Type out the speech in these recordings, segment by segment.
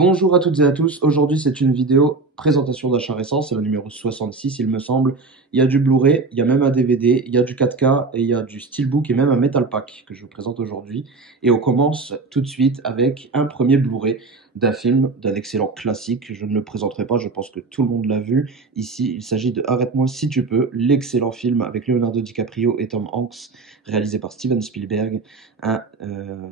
Bonjour à toutes et à tous, aujourd'hui c'est une vidéo présentation d'achat récent, c'est le numéro 66 il me semble. Il y a du Blu-ray, il y a même un DVD, il y a du 4K et il y a du Steelbook et même un Metal Pack que je vous présente aujourd'hui. Et on commence tout de suite avec un premier Blu-ray d'un film, d'un excellent classique, je ne le présenterai pas, je pense que tout le monde l'a vu. Ici il s'agit de Arrête-moi si tu peux, l'excellent film avec Leonardo DiCaprio et Tom Hanks, réalisé par Steven Spielberg. Un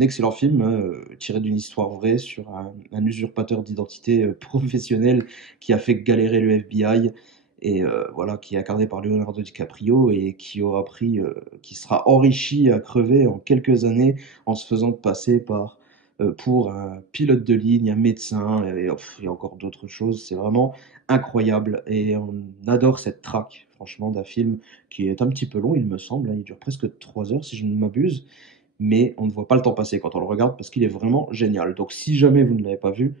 excellent film tiré d'une histoire vraie sur un usurpateur d'identité professionnelle qui a fait galérer le FBI et voilà, qui est incarné par Leonardo DiCaprio et qui sera enrichi à crever en quelques années en se faisant passer pour un pilote de ligne, un médecin et encore d'autres choses. C'est vraiment incroyable et on adore cette traque, franchement, d'un film qui est un petit peu long, il me semble, hein. Il dure presque 3 heures si je ne m'abuse, mais on ne voit pas le temps passer quand on le regarde parce qu'il est vraiment génial. Donc si jamais vous ne l'avez pas vu,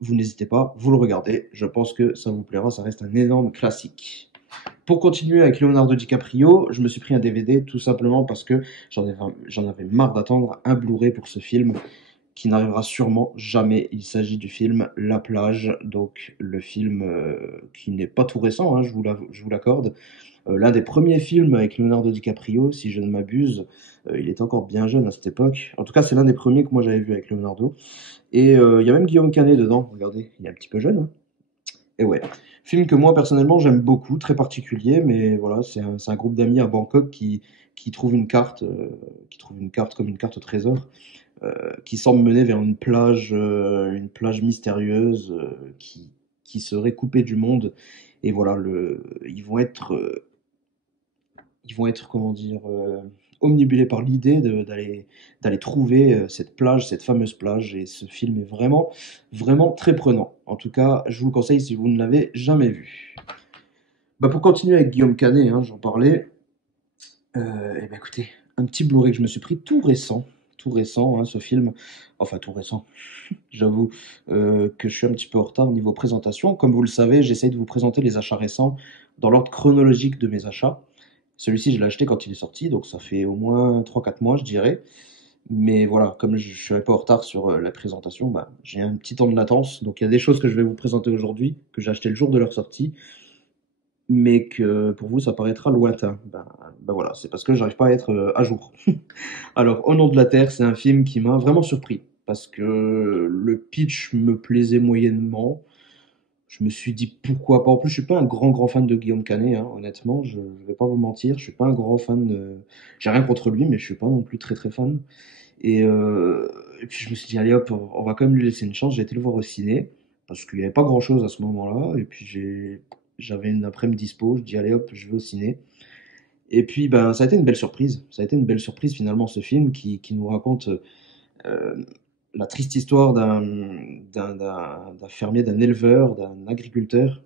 vous n'hésitez pas, vous le regardez. Je pense que ça vous plaira, ça reste un énorme classique. Pour continuer avec Leonardo DiCaprio, je me suis pris un DVD tout simplement parce que j'en avais marre d'attendre un Blu-ray pour ce film qui n'arrivera sûrement jamais. Il s'agit du film La Plage, donc le film qui n'est pas tout récent, hein, je vous l'accorde. L'un des premiers films avec Leonardo DiCaprio, si je ne m'abuse. Il était encore bien jeune à cette époque. En tout cas, c'est l'un des premiers que moi j'avais vu avec Leonardo. Et il y a même Guillaume Canet dedans. Regardez, il est un petit peu jeune, hein. Et ouais. Film que moi personnellement j'aime beaucoup, très particulier, mais voilà, c'est un groupe d'amis à Bangkok qui trouve qui trouve une carte comme une carte au trésor, qui semble mener vers une plage mystérieuse qui serait coupée du monde. Et voilà, ils vont être, comment dire, omnibulés par l'idée d'aller trouver cette plage, cette fameuse plage. Et ce film est vraiment, vraiment très prenant. En tout cas, je vous le conseille si vous ne l'avez jamais vu. Bah, pour continuer avec Guillaume Canet, hein, j'en parlais. Et ben écoutez, un petit Blu-ray que je me suis pris tout récent, hein, ce film. Enfin, tout récent. J'avoue que je suis un petit peu en retard au niveau présentation. Comme vous le savez, j'essaye de vous présenter les achats récents dans l'ordre chronologique de mes achats. Celui-ci, je l'ai acheté quand il est sorti, donc ça fait au moins 3 4 mois, je dirais. Mais voilà, comme je suis un peu en retard sur la présentation, bah, j'ai un petit temps de latence. Donc il y a des choses que je vais vous présenter aujourd'hui, que j'ai acheté le jour de leur sortie, mais que pour vous, ça paraîtra lointain. Ben voilà, c'est parce que j'arrive pas à être à jour. Alors, Au nom de la Terre, c'est un film qui m'a vraiment surpris, parce que le pitch me plaisait moyennement. Je me suis dit pourquoi pas. En plus, je suis pas un grand fan de Guillaume Canet, hein, honnêtement. Je vais pas vous mentir. Je suis pas un grand fan de. J'ai rien contre lui, mais je suis pas non plus très fan. Et puis je me suis dit allez hop, on va quand même lui laisser une chance. J'ai été le voir au ciné parce qu'il y avait pas grand chose à ce moment-là. Et puis j'avais une après-midi dispo. Je dis allez hop, je vais au ciné. Et puis ben ça a été une belle surprise. Ça a été une belle surprise finalement ce film qui nous raconte euh, la triste histoire d'un fermier, d'un éleveur, d'un agriculteur,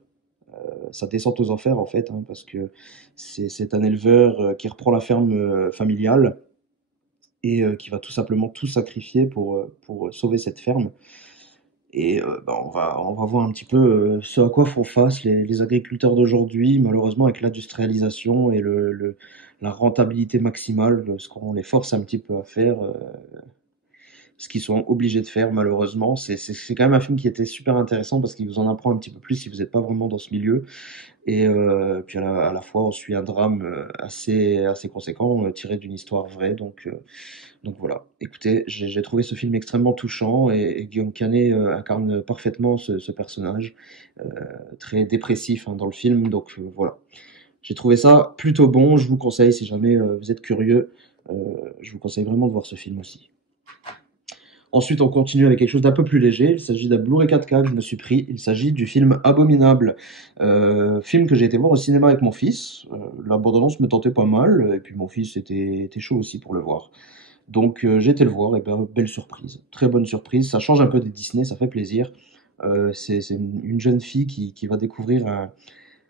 sa descente aux enfers en fait, hein, parce que c'est un éleveur qui reprend la ferme familiale et qui va tout simplement tout sacrifier pour sauver cette ferme. Et bah, on va voir un petit peu ce à quoi font face les agriculteurs d'aujourd'hui, malheureusement avec l'industrialisation et la rentabilité maximale, ce qu'on les force un petit peu à faire. Ce qu'ils sont obligés de faire malheureusement. C'est quand même un film qui était super intéressant parce qu'il vous en apprend un petit peu plus si vous n'êtes pas vraiment dans ce milieu. Et puis à la fois, on suit un drame assez conséquent tiré d'une histoire vraie. Donc voilà. Écoutez, j'ai trouvé ce film extrêmement touchant et Guillaume Canet incarne parfaitement ce personnage euh, très dépressif, hein, dans le film. Donc voilà. J'ai trouvé ça plutôt bon. Je vous conseille, si jamais vous êtes curieux, euh, je vous conseille vraiment de voir ce film aussi. Ensuite, on continue avec quelque chose d'un peu plus léger. Il s'agit d'un Blu-ray 4K que je me suis pris. Il s'agit du film Abominable. Film que j'ai été voir au cinéma avec mon fils. La bande-annonce me tentait pas mal. Et puis mon fils était chaud aussi pour le voir. Donc j'ai été le voir. Et ben, belle surprise. Très bonne surprise. Ça change un peu des Disney, ça fait plaisir. C'est une jeune fille qui va découvrir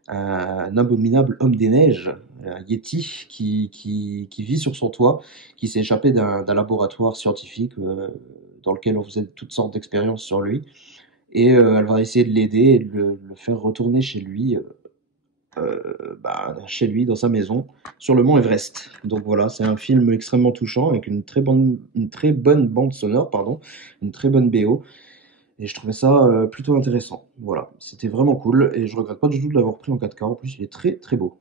un abominable homme des neiges, un Yeti, qui vit sur son toit, qui s'est échappé d'un laboratoire scientifique dans lequel on faisait toutes sortes d'expériences sur lui. Et elle va essayer de l'aider et de le faire retourner chez lui, dans sa maison, sur le mont Everest. Donc voilà, c'est un film extrêmement touchant avec une très bonne bande sonore, pardon, une très bonne BO. Et je trouvais ça plutôt intéressant. Voilà, c'était vraiment cool et je regrette pas du tout de l'avoir pris en 4K. En plus, il est très très beau.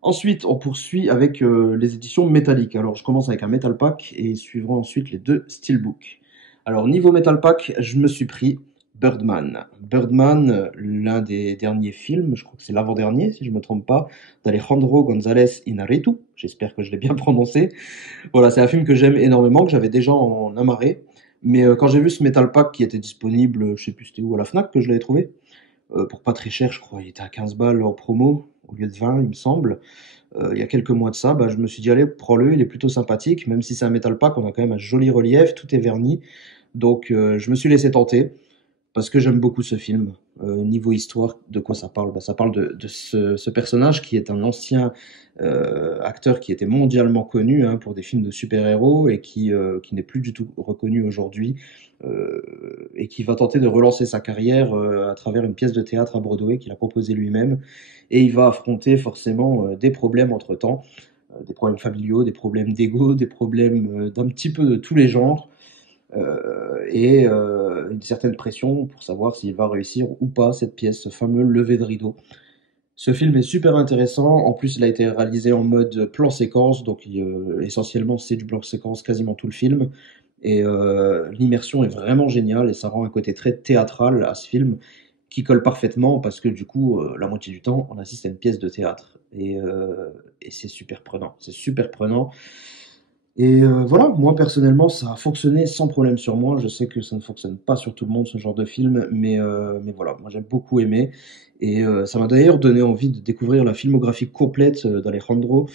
Ensuite, on poursuit avec les éditions métalliques. Alors, je commence avec un Metal Pack et suivront ensuite les deux Steelbook. Alors, niveau Metal Pack, je me suis pris Birdman. Birdman, l'un des derniers films, je crois que c'est l'avant-dernier, si je ne me trompe pas, d'Alejandro González Iñárritu. J'espère que je l'ai bien prononcé. Voilà, c'est un film que j'aime énormément, que j'avais déjà en amarré. Mais quand j'ai vu ce Metal Pack qui était disponible, je sais plus c'était où, à la Fnac que je l'avais trouvé, pour pas très cher, je crois, il était à 15 balles en promo, au lieu de 20, il me semble. Il y a quelques mois de ça, bah, je me suis dit, allez, prends-le, il est plutôt sympathique, même si c'est un Metal Pack, on a quand même un joli relief, tout est verni. Donc je me suis laissé tenter parce que j'aime beaucoup ce film. Niveau histoire, de quoi ça parle? Bah, ça parle de ce personnage qui est un ancien acteur qui était mondialement connu hein, pour des films de super-héros et qui n'est plus du tout reconnu aujourd'hui et qui va tenter de relancer sa carrière à travers une pièce de théâtre à Broadway qu'il a proposée lui-même. Et il va affronter forcément des problèmes entre-temps, des problèmes familiaux, des problèmes d'ego, des problèmes d'un petit peu de tous les genres et une certaine pression pour savoir s'il va réussir ou pas cette pièce, ce fameux lever de rideau. Ce film est super intéressant, en plus il a été réalisé en mode plan séquence, donc essentiellement c'est du plan séquence quasiment tout le film, et l'immersion est vraiment géniale et ça rend un côté très théâtral à ce film qui colle parfaitement parce que du coup la moitié du temps on assiste à une pièce de théâtre et c'est super prenant, c'est super prenant. Et voilà, moi personnellement, ça a fonctionné sans problème sur moi. Je sais que ça ne fonctionne pas sur tout le monde ce genre de film, mais voilà, moi j'ai beaucoup aimé. Et ça m'a d'ailleurs donné envie de découvrir la filmographie complète d'Alejandro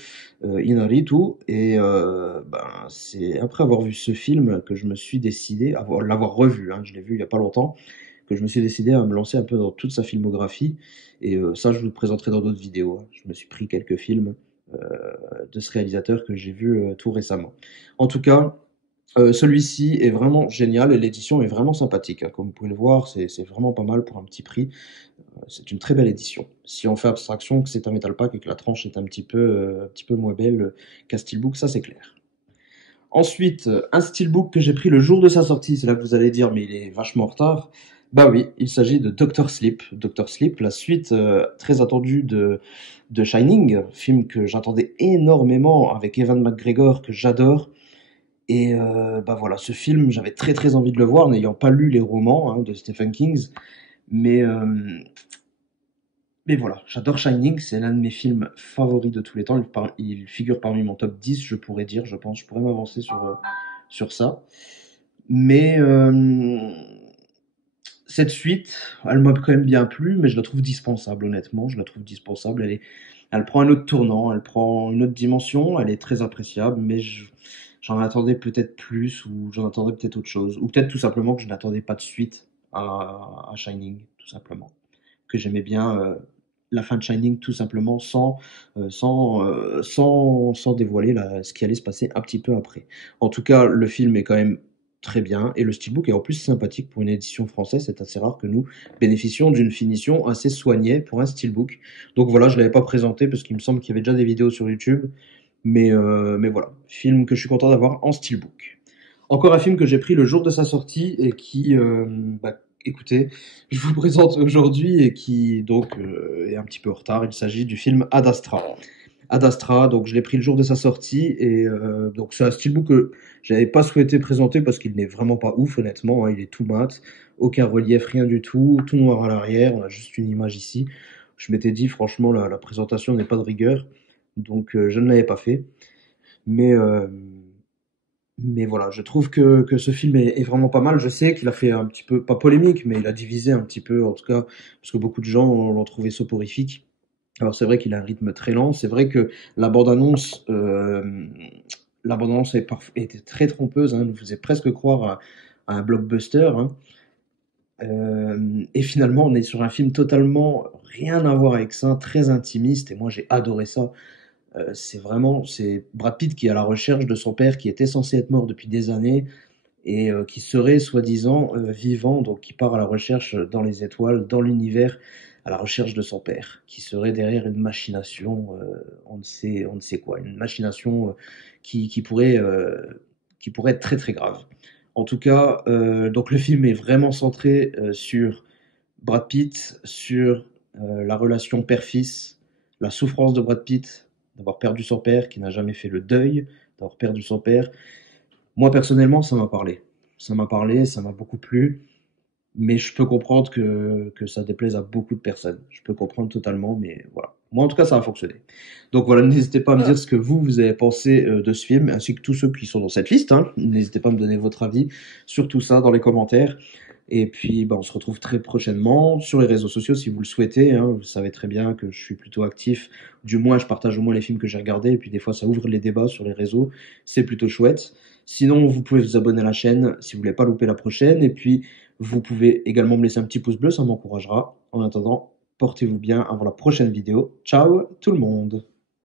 Iñárritu. Et ben, c'est après avoir vu ce film que je me suis décidé, l'avoir revu, hein, je l'ai vu il n'y a pas longtemps, que je me suis décidé à me lancer un peu dans toute sa filmographie. Et ça, je vous le présenterai dans d'autres vidéos, hein. Je me suis pris quelques films de ce réalisateur que j'ai vu tout récemment. En tout cas, celui-ci est vraiment génial et l'édition est vraiment sympathique, hein. Comme vous pouvez le voir, c'est vraiment pas mal pour un petit prix. C'est une très belle édition. Si on fait abstraction que c'est un Metal Pack et que la tranche est un petit peu moins belle qu'un Steelbook, ça c'est clair. Ensuite, un steelbook que j'ai pris le jour de sa sortie, c'est là que vous allez dire, mais il est vachement en retard. Bah oui, il s'agit de Doctor Sleep. Doctor Sleep, la suite très attendue de Shining, film que j'attendais énormément avec Evan McGregor, que j'adore. Et bah voilà, ce film, j'avais très très envie de le voir, n'ayant pas lu les romans hein, de Stephen King. Mais mais voilà, j'adore Shining, c'est l'un de mes films favoris de tous les temps. Il figure parmi mon top 10, je pourrais dire, je pense. Je pourrais m'avancer sur ça. Mais cette suite, elle m'a quand même bien plu, mais je la trouve dispensable, honnêtement. Je la trouve dispensable. Elle prend un autre tournant, elle prend une autre dimension, elle est très appréciable, mais j'en attendais peut-être plus, ou j'en attendais peut-être autre chose. Ou peut-être tout simplement que je n'attendais pas de suite à Shining, tout simplement que j'aimais bien la fin de Shining tout simplement sans dévoiler ce qui allait se passer un petit peu après. En tout cas, le film est quand même très bien et le steelbook est en plus sympathique pour une édition française. C'est assez rare que nous bénéficions d'une finition assez soignée pour un steelbook. Donc voilà, je ne l'avais pas présenté parce qu'il me semble qu'il y avait déjà des vidéos sur YouTube. Mais voilà, film que je suis content d'avoir en steelbook. Encore un film que j'ai pris le jour de sa sortie et qui, bah, écoutez, je vous le présente aujourd'hui et qui donc est un petit peu en retard. Il s'agit du film Ad Astra. Ad Astra, donc je l'ai pris le jour de sa sortie et donc c'est un steelbook que j'avais pas souhaité présenter parce qu'il n'est vraiment pas ouf honnêtement, hein. Il est tout mat, aucun relief, rien du tout noir à l'arrière, on a juste une image ici. Je m'étais dit franchement la présentation n'est pas de rigueur, donc je ne l'avais pas fait. Mais mais voilà, je trouve que ce film est vraiment pas mal. Je sais qu'il a fait un petit peu, pas polémique, mais il a divisé un petit peu, en tout cas, parce que beaucoup de gens l'ont trouvé soporifique. Alors c'est vrai qu'il a un rythme très lent. C'est vrai que la bande-annonce, était très trompeuse, hein, elle nous faisait presque croire à un blockbuster, hein. Et finalement, on est sur un film totalement rien à voir avec ça, très intimiste. Et moi, j'ai adoré ça. C'est Brad Pitt qui est à la recherche de son père qui était censé être mort depuis des années et qui serait soi-disant vivant, donc qui part à la recherche dans les étoiles, dans l'univers, à la recherche de son père, qui serait derrière une machination, on ne sait quoi, une machination qui pourrait être très très grave. En tout cas, donc le film est vraiment centré sur Brad Pitt, sur la relation père-fils, la souffrance de Brad Pitt d'avoir perdu son père, qui n'a jamais fait le deuil d'avoir perdu son père. Moi, personnellement, ça m'a parlé. Ça m'a parlé, ça m'a beaucoup plu. Mais je peux comprendre que ça déplaise à beaucoup de personnes. Je peux comprendre totalement, mais voilà. Moi, en tout cas, ça a fonctionné. Donc voilà, n'hésitez pas à me dire ce que vous avez pensé de ce film, ainsi que tous ceux qui sont dans cette liste, hein. N'hésitez pas à me donner votre avis sur tout ça dans les commentaires. Et puis, bah, on se retrouve très prochainement sur les réseaux sociaux si vous le souhaitez, hein. Vous savez très bien que je suis plutôt actif. Du moins, je partage au moins les films que j'ai regardés. Et puis, des fois, ça ouvre les débats sur les réseaux. C'est plutôt chouette. Sinon, vous pouvez vous abonner à la chaîne si vous voulez pas louper la prochaine. Et puis, vous pouvez également me laisser un petit pouce bleu, ça m'encouragera. En attendant, portez-vous bien avant la prochaine vidéo. Ciao tout le monde!